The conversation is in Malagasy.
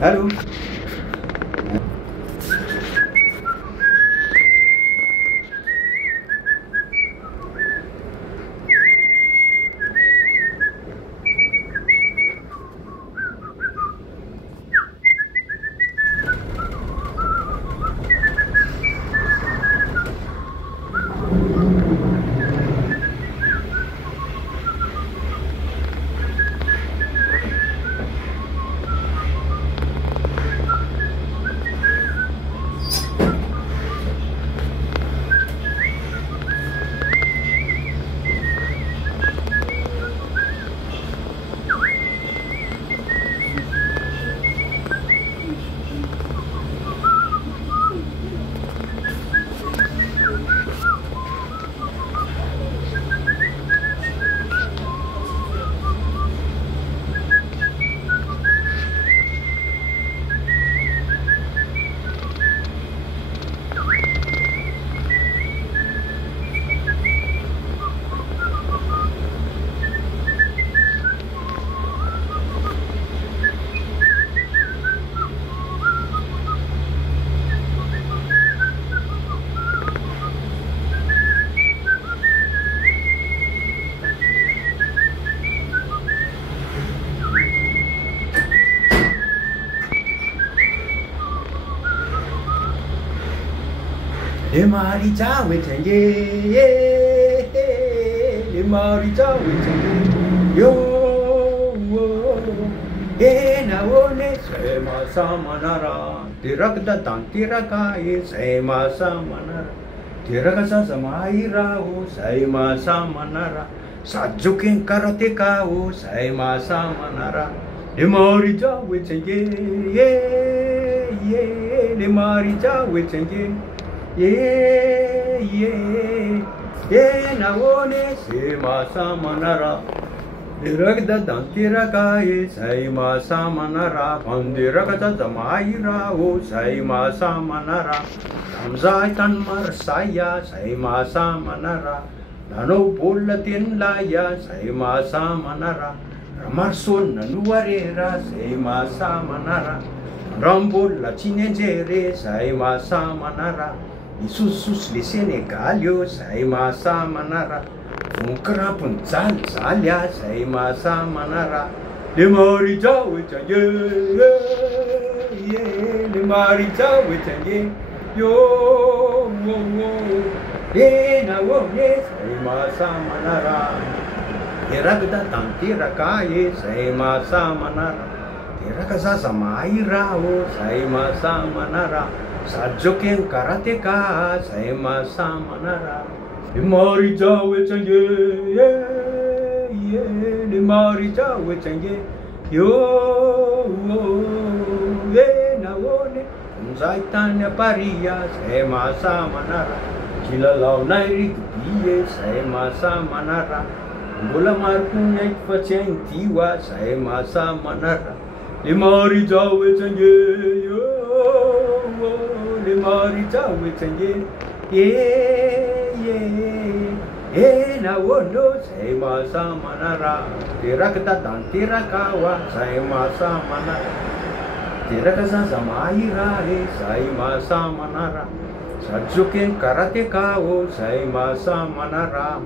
Halo. Lemari cawe cenge, lemari cawe cenge, yo, na one sema samanara, tirak datang tirakai sema samanara, tirakasa samaira o sema samanara, sajukin karate kau sema samanara, lemari cawe cenge, lemari cawe cenge. Na one sema samanara, diragda dantira kai saima samanara, pandiragda zamaira o saima samanara, samzaitan marsaya saima samanara, nano bulatin laya saima samanara, ramarson nanuarera saima samanara, rambol la cinegere saima samanara. Isusus li Senegalio saima samanara, Funkra punzal salya saima samanara, limari jawe chanye, limari jawe chanye, yo, na wone saima samanara, iragda tantira kaye saima samanara, irakasa samaira o saima samanara. Sajokin karateka saima samanara, limari jawe chanje, limari jawe chanje, yo, na wone, umzaitanya paria saima samanara, kilalau nairi kupiye saima samanara, bola markunya ikfaceng tiwa saima samanara, limari jawe chanje, yo. Limari jawe chanje, na wono saima samanara, tirakta tantirakawa saima samanara, tirakasa samaira saima samanara, sajukin karate kao saima samanara.